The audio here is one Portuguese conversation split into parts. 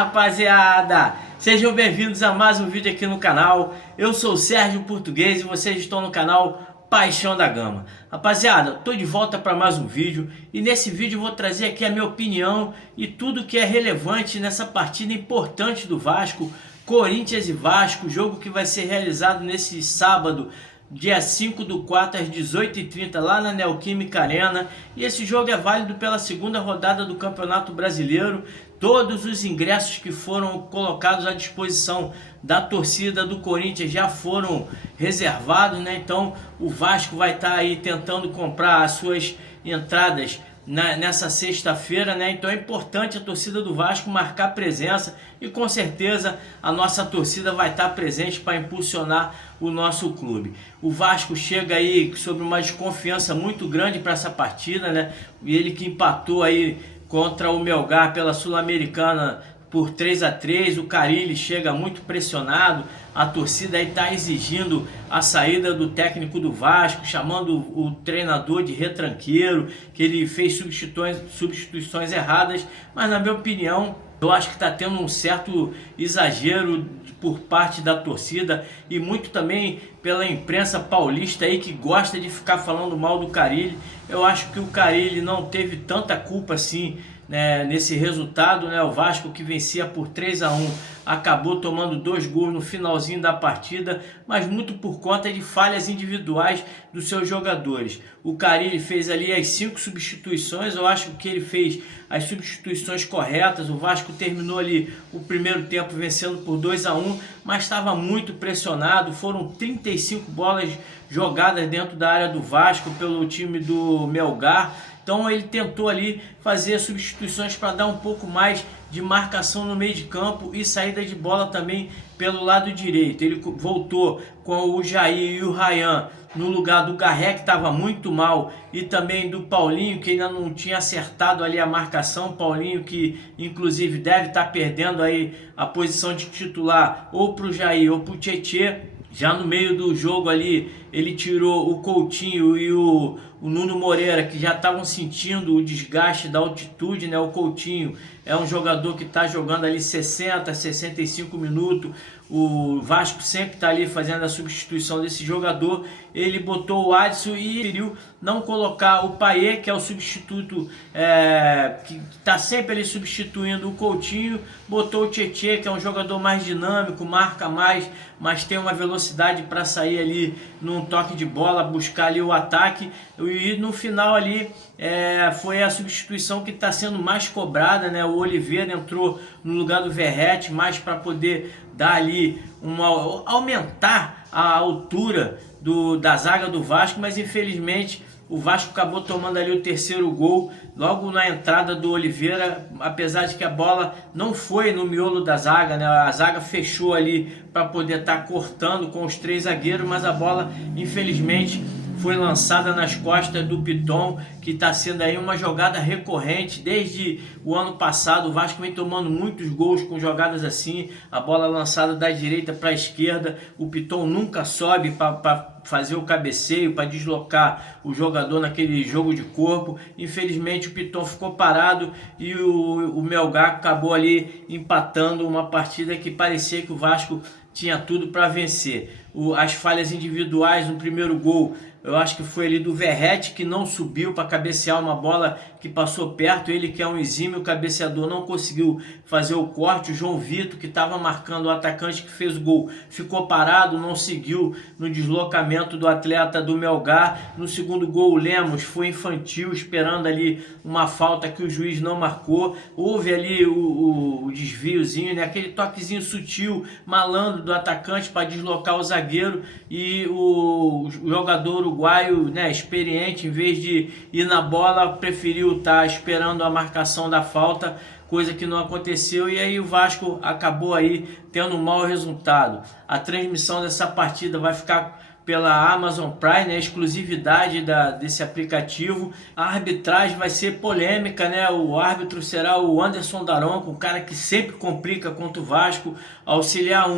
rapaziada! Sejam bem-vindos a mais um vídeo aqui no canal. Eu sou o Sérgio Português e vocês estão no canal Paixão da Gama. Rapaziada, tô de volta para mais um vídeo e nesse vídeo eu vou trazer aqui a minha opinião e tudo que é relevante nessa partida importante do Vasco, Corinthians e Vasco, jogo que vai ser realizado nesse sábado, dia 5/4 às 18h30 lá na Neoquímica Arena, e esse jogo é válido pela segunda rodada do Campeonato Brasileiro. Todos os ingressos que foram colocados à disposição da torcida do Corinthians já foram reservados, né? Então o Vasco vai estar aí tentando comprar as suas entradas nessa sexta-feira, né? Então é importante a torcida do Vasco marcar presença e com certeza a nossa torcida vai estar presente para impulsionar o nosso clube. O Vasco chega aí sobre uma desconfiança muito grande para essa partida, né? E ele que empatou aí contra o Melgar pela Sul-Americana por 3-3, o Carille chega muito pressionado, a torcida aí está exigindo a saída do técnico do Vasco, chamando o treinador de retranqueiro, que ele fez substituições erradas, mas na minha opinião, eu acho que está tendo um certo exagero por parte da torcida e muito também pela imprensa paulista aí que gosta de ficar falando mal do Carille. Eu acho que o Carille não teve tanta culpa assim, né, nesse resultado, né? O Vasco, que vencia por 3-1, acabou tomando 2 gols no finalzinho da partida, mas muito por conta de falhas individuais dos seus jogadores. O Carille fez ali as 5 substituições, eu acho que ele fez as substituições corretas. O Vasco terminou ali o primeiro tempo vencendo por 2-1, mas estava muito pressionado. Foram 35 bolas jogadas dentro da área do Vasco pelo time do Melgar. Então ele tentou ali fazer substituições para dar um pouco mais de marcação no meio de campo e saída de bola também pelo lado direito. Ele voltou com o Jair e o Ryan no lugar do Garré, que estava muito mal, e também do Paulinho, que ainda não tinha acertado ali a marcação. Paulinho que inclusive deve estar perdendo aí a posição de titular ou para o Jair ou para o Tietê. Já no meio do jogo ali, ele tirou o Coutinho e o Nuno Moreira, que já estavam sentindo o desgaste da altitude, né? O Coutinho é um jogador que está jogando ali 60, 65 minutos. O Vasco sempre está ali fazendo a substituição desse jogador. Ele botou o Adson e preferiu não colocar o Payet, que é o substituto, que está sempre ali substituindo o Coutinho. Botou o Tietê, que é um jogador mais dinâmico, marca mais, mas tem uma velocidade para sair ali num toque de bola, buscar ali o ataque. E no final ali foi a substituição que está sendo mais cobrada, né? O Oliveira entrou no lugar do Verratti, mais para poder dar ali aumentar a altura da zaga do Vasco, mas infelizmente o Vasco acabou tomando ali o terceiro gol logo na entrada do Oliveira, apesar de que a bola não foi no miolo da zaga, né? A zaga fechou ali para poder estar cortando com os 3 zagueiros, mas a bola infelizmente foi lançada nas costas do Piton, que está sendo aí uma jogada recorrente desde o ano passado. O Vasco vem tomando muitos gols com jogadas assim, a bola lançada da direita para a esquerda, o Piton nunca sobe para fazer o cabeceio, para deslocar o jogador naquele jogo de corpo. Infelizmente o Piton ficou parado e o Melgar acabou ali empatando uma partida que parecia que o Vasco tinha tudo para vencer. As falhas individuais no primeiro gol, eu acho que foi ali do Verratti, que não subiu para cabecear uma bola que passou perto. Ele, que é um exímio cabeceador, não conseguiu fazer o corte. O João Vitor, que estava marcando o atacante que fez o gol, ficou parado, não seguiu no deslocamento do atleta do Melgar. No segundo gol, o Lemos foi infantil, esperando ali uma falta que o juiz não marcou. Houve ali o desviozinho, né? Aquele toquezinho sutil, malandro do atacante para deslocar o zagueiro, e o jogador uruguaio, né, experiente, em vez de ir na bola, preferiu estar esperando a marcação da falta, coisa que não aconteceu, e aí o Vasco acabou aí tendo um mau resultado. A transmissão dessa partida vai ficar pela Amazon Prime, né, exclusividade desse aplicativo. A arbitragem vai ser polêmica, né? O árbitro será o Anderson Daronco, um cara que sempre complica contra o Vasco. Auxiliar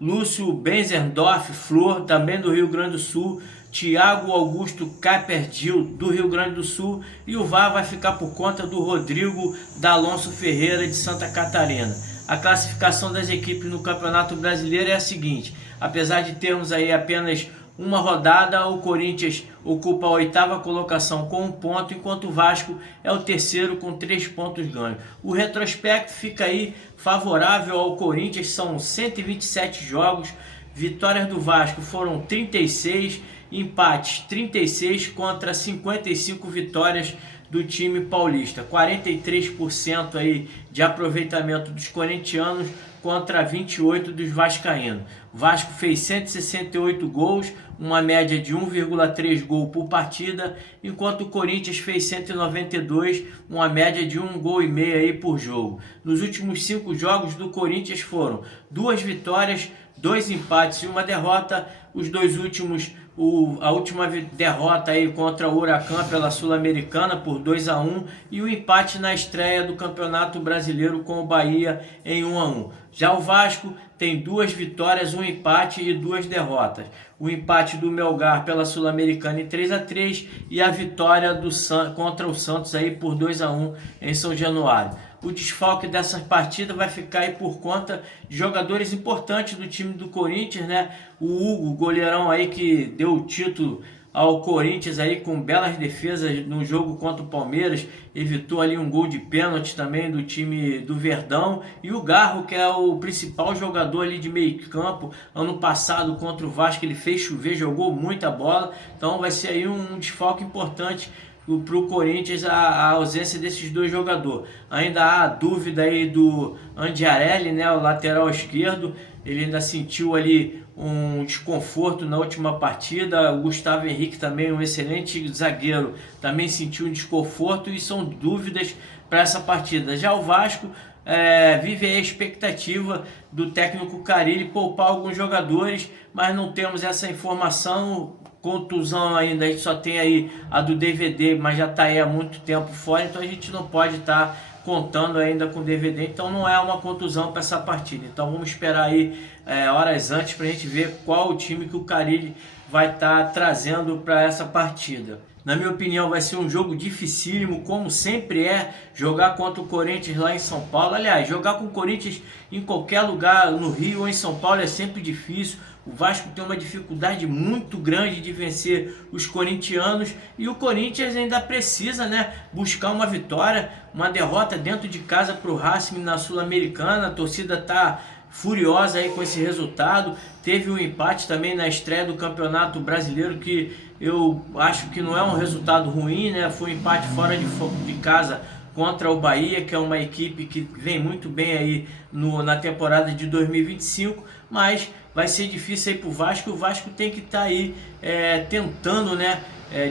Lúcio Benzendorf Flor, também do Rio Grande do Sul. Thiago Augusto Caperdil, do Rio Grande do Sul, e o VAR vai ficar por conta do Rodrigo D'Alonso Ferreira, de Santa Catarina. A classificação das equipes no Campeonato Brasileiro é a seguinte: apesar de termos aí apenas uma rodada, o Corinthians ocupa a 8ª colocação com 1 ponto, enquanto o Vasco é o terceiro com 3 pontos ganhos. O retrospecto fica aí favorável ao Corinthians, são 127 jogos, vitórias do Vasco foram 36, empates 36 contra 55 vitórias do time paulista, 43% aí de aproveitamento dos corintianos contra 28 dos vascaínos. O Vasco fez 168 gols, uma média de 1,3 gol por partida, enquanto o Corinthians fez 192, uma média de 1,5 gol aí por jogo. Nos últimos 5 jogos do Corinthians foram 2 vitórias, 2 empates e 1 derrota. Os dois últimos, a última derrota aí contra o Huracan pela Sul-Americana por 2-1 e o empate na estreia do Campeonato Brasileiro com o Bahia em 1-1. Já o Vasco tem 2 vitórias, 1 empate e 2 derrotas. O empate do Melgar pela Sul-Americana em 3-3 e a vitória contra o Santos aí por 2-1 em São Januário. O desfalque dessa partida vai ficar aí por conta de jogadores importantes do time do Corinthians, né? O Hugo, goleirão aí que deu o título ao Corinthians aí com belas defesas no jogo contra o Palmeiras, evitou ali um gol de pênalti também do time do Verdão, e o Garro, que é o principal jogador ali de meio campo. Ano passado contra o Vasco ele fez chover, jogou muita bola, então vai ser aí um desfalque importante para o Corinthians a ausência desses 2 jogadores. Ainda há a dúvida aí do Andiarelli, né, o lateral esquerdo. Ele ainda sentiu ali um desconforto na última partida. O Gustavo Henrique também, um excelente zagueiro, também sentiu um desconforto e são dúvidas para essa partida. Já o Vasco vive a expectativa do técnico Carille poupar alguns jogadores, mas não temos essa informação. Contusão ainda, a gente só tem aí a do DVD, mas já está aí há muito tempo fora, então a gente não pode estar contando ainda com o DVD, então não é uma contusão para essa partida. Então vamos esperar aí horas antes para a gente ver qual o time que o Carille vai estar trazendo para essa partida. Na minha opinião vai ser um jogo dificílimo, como sempre é jogar contra o Corinthians lá em São Paulo. Aliás, jogar com o Corinthians em qualquer lugar, no Rio ou em São Paulo, é sempre difícil. O Vasco tem uma dificuldade muito grande de vencer os corintianos e o Corinthians ainda precisa, né, buscar uma vitória. Uma derrota dentro de casa para o Racing na Sul-Americana. A torcida está furiosa aí com esse resultado. Teve um empate também na estreia do Campeonato Brasileiro, que eu acho que não é um resultado ruim, né? Foi um empate fora de casa contra o Bahia, que é uma equipe que vem muito bem aí na temporada de 2025, mas vai ser difícil aí para o Vasco. O Vasco tem que estar aí tentando, né,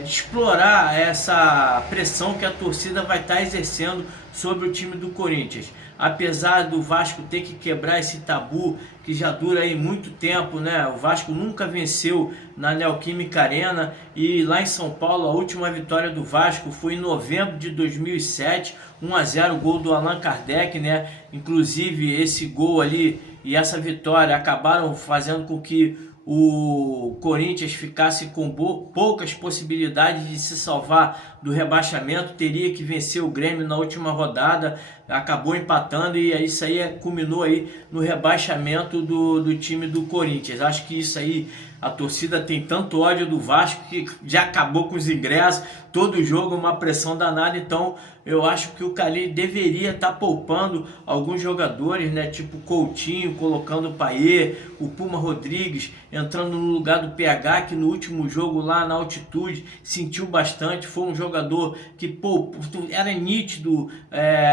de explorar essa pressão que a torcida vai estar exercendo sobre o time do Corinthians. Apesar do Vasco ter que quebrar esse tabu que já dura aí muito tempo, né? O Vasco nunca venceu na Neoquímica Arena, e lá em São Paulo a última vitória do Vasco foi em novembro de 2007, 1-0, gol do Allan Kardec, né? Inclusive esse gol ali e essa vitória acabaram fazendo com que o Corinthians ficasse com poucas possibilidades de se salvar do rebaixamento. Teria que vencer o Grêmio na última rodada, acabou empatando, e isso aí culminou aí no rebaixamento do time do Corinthians. Acho que isso aí, a torcida tem tanto ódio do Vasco que já acabou com os ingressos, todo jogo uma pressão danada. Então eu acho que o Carille deveria estar poupando alguns jogadores, né, tipo Coutinho, colocando o Payet, o Puma Rodrigues entrando no lugar do PH, que no último jogo lá na altitude sentiu bastante. Foi um jogador que era nítido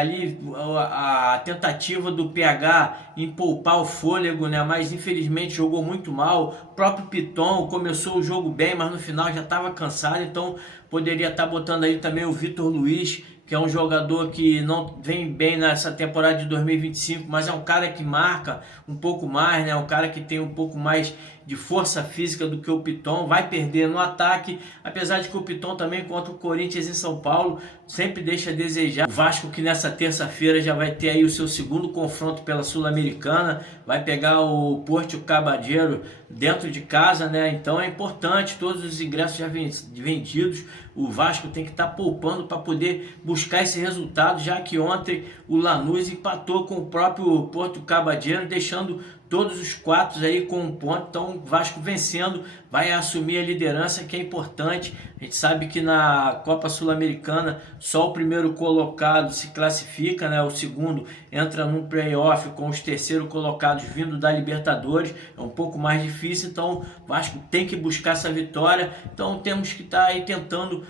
ali a tentativa do PH em poupar o fôlego, né, mas infelizmente jogou muito mal. O próprio Piton começou o jogo bem, mas no final já estava cansado, então poderia estar botando aí também o Vitor Luiz, que é um jogador que não vem bem nessa temporada de 2025, mas é um cara que marca um pouco mais, né? Um cara que tem um pouco mais de força física do que o Piton. Vai perder no ataque, apesar de que o Piton também contra o Corinthians em São Paulo sempre deixa a desejar. O Vasco, que nessa terça-feira já vai ter aí o seu segundo confronto pela Sul-Americana, vai pegar o Porto Cabadelo dentro de casa, né? Então é importante, todos os ingressos já vendidos, o Vasco tem que estar poupando para poder buscar esse resultado, já que ontem o Lanús empatou com o próprio Porto Cabadelo, deixando todos os quatro aí com um ponto. Então o Vasco vencendo vai assumir a liderança, que é importante. A gente sabe que na Copa Sul-Americana só o primeiro colocado se classifica, né? O segundo entra num playoff com os terceiros colocados vindo da Libertadores, é um pouco mais difícil, então o Vasco tem que buscar essa vitória. Então temos que estar aí tentando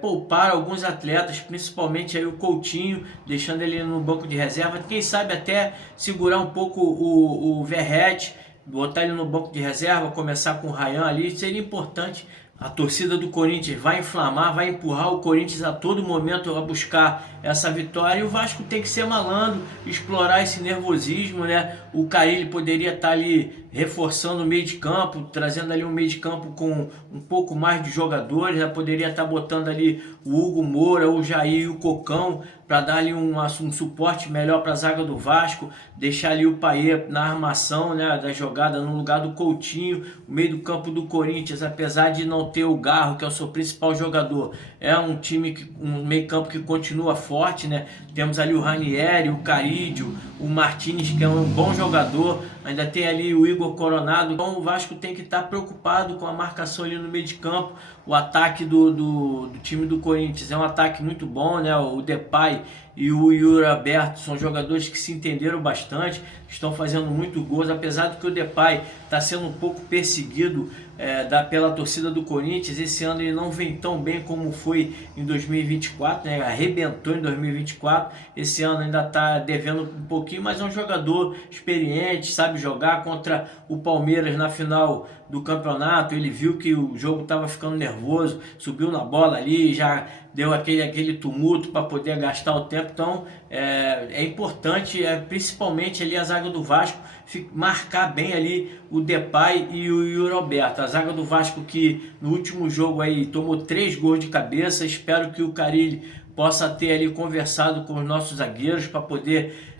poupar alguns atletas, principalmente aí o Coutinho, deixando ele no banco de reserva, quem sabe até segurar um pouco o Verratti, botar ele no banco de reserva, começar com o Ryan ali, seria importante. A torcida do Corinthians vai inflamar, vai empurrar o Corinthians a todo momento a buscar essa vitória, e o Vasco tem que ser malandro, explorar esse nervosismo, né? O Carille poderia estar ali reforçando o meio de campo, trazendo ali um meio de campo com um pouco mais de jogadores, né? Poderia estar botando ali o Hugo Moura, o Jair e o Cocão para dar ali um suporte melhor para a zaga do Vasco, deixar ali o Payet na armação, né, da jogada no lugar do Coutinho. O meio do campo do Corinthians, apesar de não ter o Garro, que é o seu principal jogador, é um time, um meio campo que continua forte, né? Temos ali o Ranieri, o Carídio, o Martínez, que é um bom jogador, ainda tem ali o Igor Coronado. Então o Vasco tem que estar preocupado com a marcação ali no meio de campo. O ataque do time do Corinthians é um ataque muito bom, né? O Depay e o Yuri Alberto são jogadores que se entenderam bastante, estão fazendo muito gols, apesar de que o Depay está sendo um pouco perseguido pela torcida do Corinthians. Esse ano ele não vem tão bem como foi em 2024, né? Arrebentou em 2024, esse ano ainda está devendo um pouquinho, mas é um jogador experiente, sabe jogar. Contra o Palmeiras na final do campeonato, ele viu que o jogo estava ficando nervoso, subiu na bola ali, já deu aquele tumulto para poder gastar o tempo. Então é importante, principalmente ali a zaga do Vasco, marcar bem ali o Depay e o Yuri Alberto. A zaga do Vasco, que no último jogo aí tomou 3 gols de cabeça. Espero que o Carille possa ter ali conversado com os nossos zagueiros para poder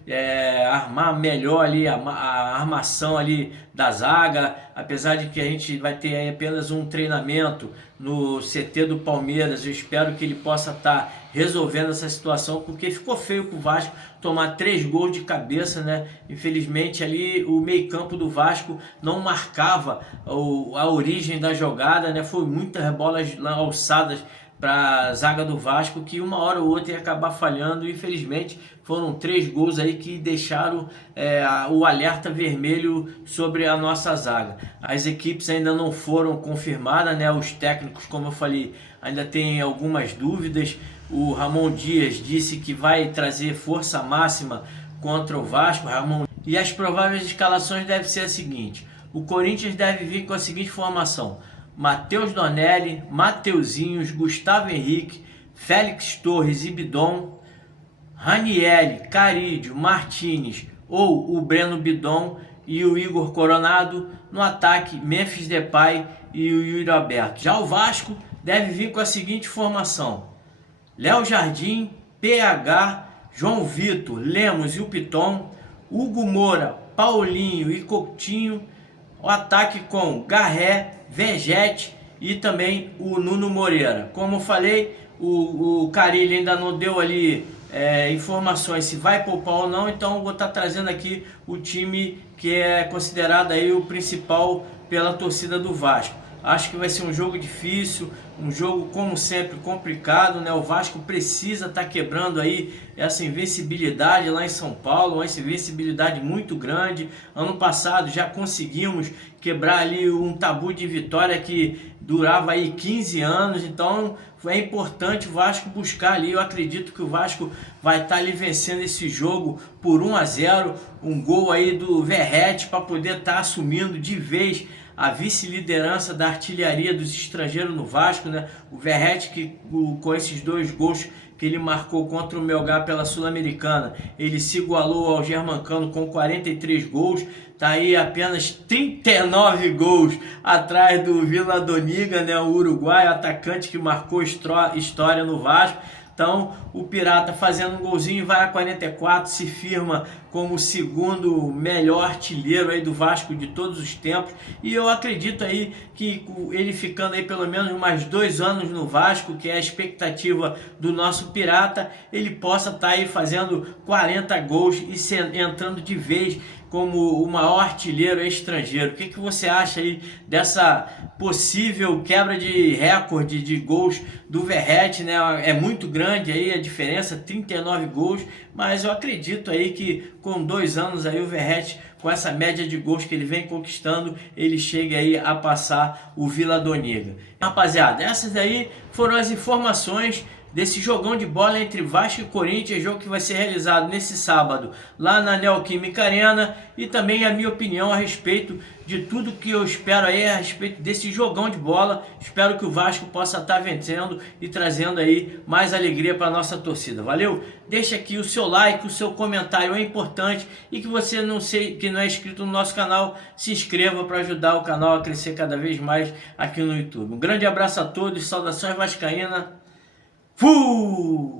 armar melhor ali a armação ali da zaga, apesar de que a gente vai ter aí apenas um treinamento no CT do Palmeiras. Eu espero que ele possa estar resolvendo essa situação, porque ficou feio pro Vasco tomar 3 gols de cabeça, né? Infelizmente ali o meio campo do Vasco não marcava a origem da jogada, né? Foi muitas bolas alçadas para a zaga do Vasco, que uma hora ou outra ia acabar falhando. Infelizmente foram 3 gols aí que deixaram o alerta vermelho sobre a nossa zaga. As equipes ainda não foram confirmadas, né? Os técnicos, como eu falei, ainda tem algumas dúvidas. O Ramon Dias disse que vai trazer força máxima contra o Vasco. E as prováveis escalações devem ser a seguinte: o Corinthians deve vir com a seguinte formação: Matheus Donelli, Mateuzinhos, Gustavo Henrique, Félix Torres e Bidon, Ranieri, Carídio, Martínez ou o Breno Bidon e o Igor Coronado. No ataque, Memphis Depay e o Yuri Alberto. Já o Vasco deve vir com a seguinte formação: Léo Jardim, PH, João Vitor, Lemos e o Piton, Hugo Moura, Paulinho e Coutinho. O ataque com Garré, Vegete e também o Nuno Moreira. Como eu falei, o Carille ainda não deu ali informações se vai poupar ou não, então eu vou estar trazendo aqui o time que é considerado aí o principal pela torcida do Vasco. Acho que vai ser um jogo difícil, um jogo como sempre complicado, né? O Vasco precisa estar quebrando aí essa invencibilidade lá em São Paulo, uma invencibilidade muito grande. Ano passado já conseguimos quebrar ali um tabu de vitória que durava aí 15 anos, então é importante o Vasco buscar ali. Eu acredito que o Vasco vai estar ali vencendo esse jogo por 1-0, um gol aí do Verratti para poder estar assumindo de vez a vice-liderança da artilharia dos estrangeiros no Vasco, né? O Verratti, que com esses 2 gols que ele marcou contra o Melgar pela Sul-Americana, ele se igualou ao Germancano com 43 gols, tá aí apenas 39 gols atrás do Vila Doniga, né? O uruguaio, atacante que marcou história no Vasco. Então o Pirata fazendo um golzinho vai a 44, se firma como o segundo melhor artilheiro aí do Vasco de todos os tempos, e eu acredito aí que ele ficando aí pelo menos mais 2 anos no Vasco, que é a expectativa do nosso Pirata, ele possa estar aí fazendo 40 gols e entrando de vez como o maior artilheiro estrangeiro. O que você acha aí dessa possível quebra de recorde de gols do Verratti, né? É muito grande aí a diferença, 39 gols, mas eu acredito aí que com 2 anos aí o Verratti, com essa média de gols que ele vem conquistando, ele chega aí a passar o Vila Doniga. Rapaziada, essas aí foram as informações desse jogão de bola entre Vasco e Corinthians, jogo que vai ser realizado nesse sábado lá na Neoquímica Arena, e também a minha opinião a respeito de tudo que eu espero aí a respeito desse jogão de bola. Espero que o Vasco possa estar vencendo e trazendo aí mais alegria para a nossa torcida. Valeu? Deixa aqui o seu like, o seu comentário é importante, e que você que não é inscrito no nosso canal, se inscreva para ajudar o canal a crescer cada vez mais aqui no YouTube. Um grande abraço a todos, saudações vascaínas. Fui!